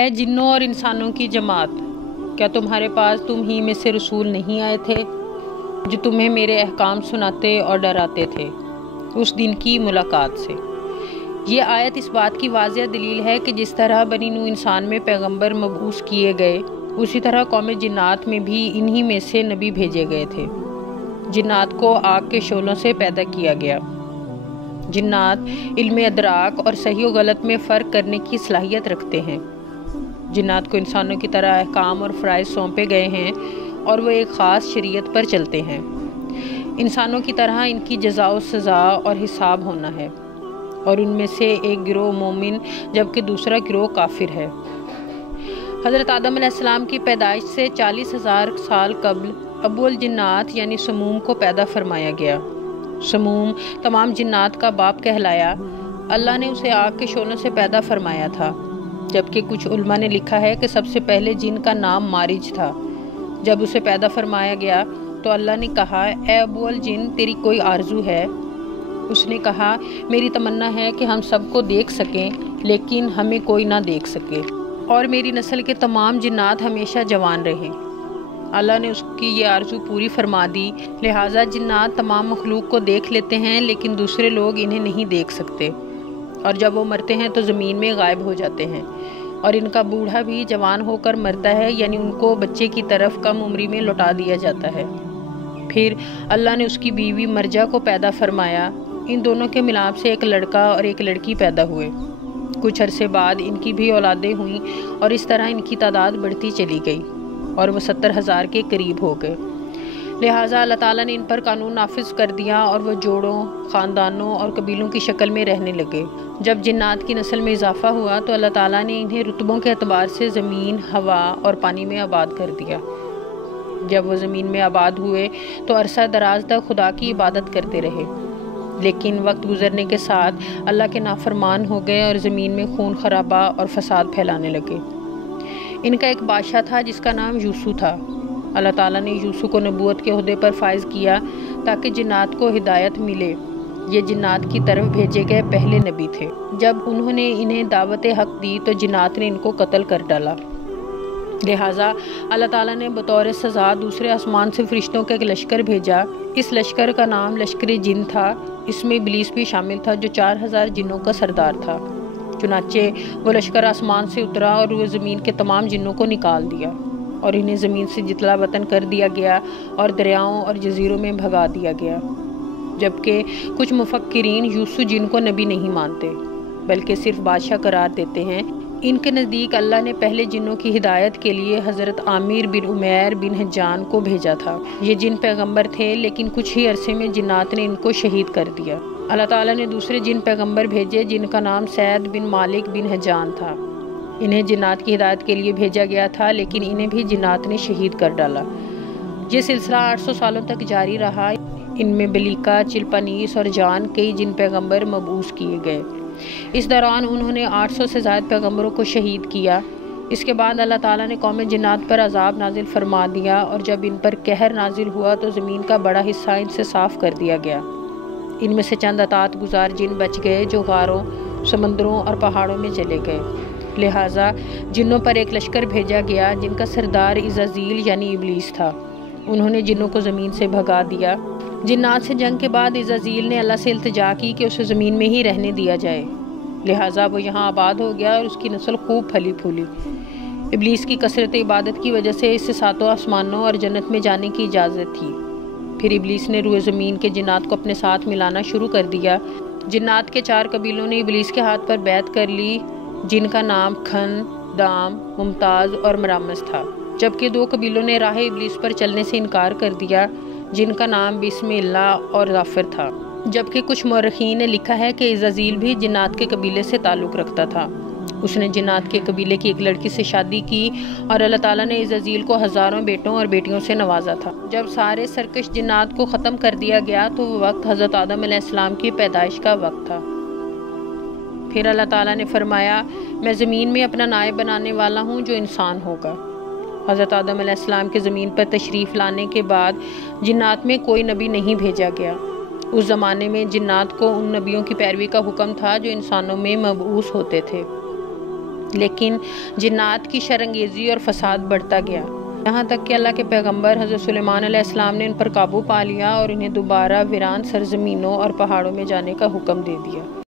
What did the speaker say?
اے جنوں اور انسانوں کی جماعت، کیا تمہارے پاس تم ہی میں سے رسول نہیں آئے تھے جو تمہیں میرے احکام سناتے اور ڈراتے تھے اس دن کی ملاقات سے؟ یہ آیت اس بات کی واضح دلیل ہے کہ جس طرح بنی نوح انسان میں پیغمبر مبعوث کیے گئے، اسی طرح قوم جنات میں بھی انہی میں سے نبی بھیجے گئے تھے۔ جنات کو آگ کے شعلوں سے پیدا کیا گیا۔ جنات علم ادراک اور صحیح و غلط میں فرق کرنے کی صلاحیت رکھتے ہیں۔ جنات کو انسانوں کی طرح احکام اور فرائض سونپے گئے ہیں اور وہ ایک خاص شریعت پر چلتے ہیں۔ انسانوں کی طرح ان کی جزا و سزا اور حساب ہونا ہے، اور ان میں سے ایک گروہ مومن جبکہ دوسرا گروہ کافر ہے۔ حضرت آدم علیہ السلام کی پیدائش سے 40,000 سال قبل ابو الجنات یعنی سموم کو پیدا فرمایا گیا۔ سموم تمام جنات کا باپ کہلایا۔ اللہ نے اسے آگ کے شعلوں سے پیدا فرمایا تھا، جبکہ کچھ علماء نے لکھا ہے کہ سب سے پہلے جن کا نام مارج تھا۔ جب اسے پیدا فرمایا گیا تو اللہ نے کہا، اے ابو الجن، تیری کوئی آرزو ہے؟ اس نے کہا، میری تمنا ہے کہ ہم سب کو دیکھ سکیں لیکن ہمیں کوئی نہ دیکھ سکے، اور میری نسل کے تمام جنات ہمیشہ جوان رہیں۔ اللہ نے اس کی یہ آرزو پوری فرما دی، لہٰذا جنات تمام مخلوق کو دیکھ لیتے ہیں لیکن دوسرے لوگ انہیں نہیں دیکھ سکتے، اور جب وہ مرتے ہیں تو زمین میں غائب ہو جاتے ہیں، اور ان کا بوڑھا بھی جوان ہو کر مرتا ہے، یعنی ان کو بچے کی طرف کم عمری میں لوٹا دیا جاتا ہے۔ پھر اللہ نے اس کی بیوی مرجا کو پیدا فرمایا۔ ان دونوں کے ملاپ سے ایک لڑکا اور ایک لڑکی پیدا ہوئے۔ کچھ عرصے بعد ان کی بھی اولادیں ہوئیں اور اس طرح ان کی تعداد بڑھتی چلی گئی اور وہ 70,000 کے قریب ہو گئے۔ لہٰذا اللہ تعالیٰ نے ان پر قانون نافذ کر دیا اور وہ جوڑوں، خاندانوں اور قبیلوں کی شکل میں رہنے لگے۔ جب جنات کی نسل میں اضافہ ہوا تو اللہ تعالیٰ نے انہیں رتبوں کے اعتبار سے زمین، ہوا اور پانی میں آباد کر دیا۔ جب وہ زمین میں آباد ہوئے تو عرصہ دراز تک خدا کی عبادت کرتے رہے، لیکن وقت گزرنے کے ساتھ اللہ کے نافرمان ہو گئے اور زمین میں خون خرابہ اور فساد پھیلانے لگے۔ ان کا ایک بادشاہ تھا جس کا نام یوسف تھا۔ اللہ تعالیٰ نے یوسف کو نبوت کے عہدے پر فائز کیا تاکہ جنات کو ہدایت ملے۔ یہ جنات کی طرف بھیجے گئے پہلے نبی تھے۔ جب انہوں نے انہیں دعوت حق دی تو جنات نے ان کو قتل کر ڈالا۔ لہٰذا اللہ تعالیٰ نے بطور سزا دوسرے آسمان سے فرشتوں کا ایک لشکر بھیجا۔ اس لشکر کا نام لشکر جن تھا۔ اس میں ابلیس بھی شامل تھا جو 4,000 جنوں کا سردار تھا۔ چنانچہ وہ لشکر آسمان سے اترا اور وہ زمین کے تمام جنوں کو نکال دیا اور انہیں زمین سے جتلا وطن کر دیا گیا اور دریاؤں اور جزیروں میں بھگا دیا گیا۔ جبکہ کچھ مفکرین یوسف جن کو نبی نہیں مانتے بلکہ صرف بادشاہ قرار دیتے ہیں۔ ان کے نزدیک اللہ نے پہلے جنوں کی ہدایت کے لیے حضرت عامر بن عمیر بن حجان کو بھیجا تھا۔ یہ جن پیغمبر تھے لیکن کچھ ہی عرصے میں جنات نے ان کو شہید کر دیا۔ اللہ تعالیٰ نے دوسرے جن پیغمبر بھیجے جن کا نام سعد بن مالک بن حجان تھا۔ انہیں جنات کی ہدایت کے لیے بھیجا گیا تھا لیکن انہیں بھی جنات نے شہید کر ڈالا۔ یہ سلسلہ 800 سالوں تک جاری رہا۔ ان میں بلیکا، چلپانیس اور جان کئی جن پیغمبر مبعوث کیے گئے۔ اس دوران انہوں نے 800 سے زائد پیغمبروں کو شہید کیا۔ اس کے بعد اللہ تعالیٰ نے قوم جنات پر عذاب نازل فرما دیا، اور جب ان پر قہر نازل ہوا تو زمین کا بڑا حصہ ان سے صاف کر دیا گیا۔ ان میں سے چند اطاعت گزار جن بچ گئے جو غاروں، سمندروں اور پہاڑوں میں چلے گئے۔ لہٰذا جنوں پر ایک لشکر بھیجا گیا جن کا سردار عزازیل یعنی ابلیس تھا۔ انہوں نے جنوں کو زمین سے بھگا دیا۔ جنات سے جنگ کے بعد عزازیل نے اللہ سے التجا کی کہ اسے زمین میں ہی رہنے دیا جائے، لہٰذا وہ یہاں آباد ہو گیا اور اس کی نسل خوب پھلی پھولی۔ ابلیس کی کثرت عبادت کی وجہ سے اسے 7 آسمانوں اور جنت میں جانے کی اجازت تھی۔ پھر ابلیس نے روئے زمین کے جنات کو اپنے ساتھ ملانا شروع کر دیا۔ جنات کے 4 قبیلوں نے ابلیس کے ہاتھ پر بیعت کر لی جن کا نام کھن، دام، ممتاز اور مرامس تھا، جبکہ 2 قبیلوں نے راہ ابلیس پر چلنے سے انکار کر دیا جن کا نام بسم اللہ اور غافر تھا۔ جبکہ کچھ مورخین نے لکھا ہے کہ عزازیل بھی جنات کے قبیلے سے تعلق رکھتا تھا۔ اس نے جنات کے قبیلے کی ایک لڑکی سے شادی کی اور اللہ تعالیٰ نے عزازیل کو ہزاروں بیٹوں اور بیٹیوں سے نوازا تھا۔ جب سارے سرکش جنات کو ختم کر دیا گیا تو وہ وقت حضرت آدم علیہ السلام کی پیدائش کا وقت تھا۔ پھر اللہ تعالیٰ نے فرمایا، میں زمین میں اپنا نائب بنانے والا ہوں جو انسان ہوگا۔ حضرت آدم علیہ السلام کے زمین پر تشریف لانے کے بعد جنات میں کوئی نبی نہیں بھیجا گیا۔ اس زمانے میں جنات کو ان نبیوں کی پیروی کا حکم تھا جو انسانوں میں مبعوث ہوتے تھے۔ لیکن جنات کی شرانگیزی اور فساد بڑھتا گیا، یہاں تک کہ اللہ کے پیغمبر حضرت سلیمان علیہ السلام نے ان پر قابو پا لیا اور انہیں دوبارہ ویران سرزمینوں اور پہاڑوں میں جانے کا حکم دے دیا۔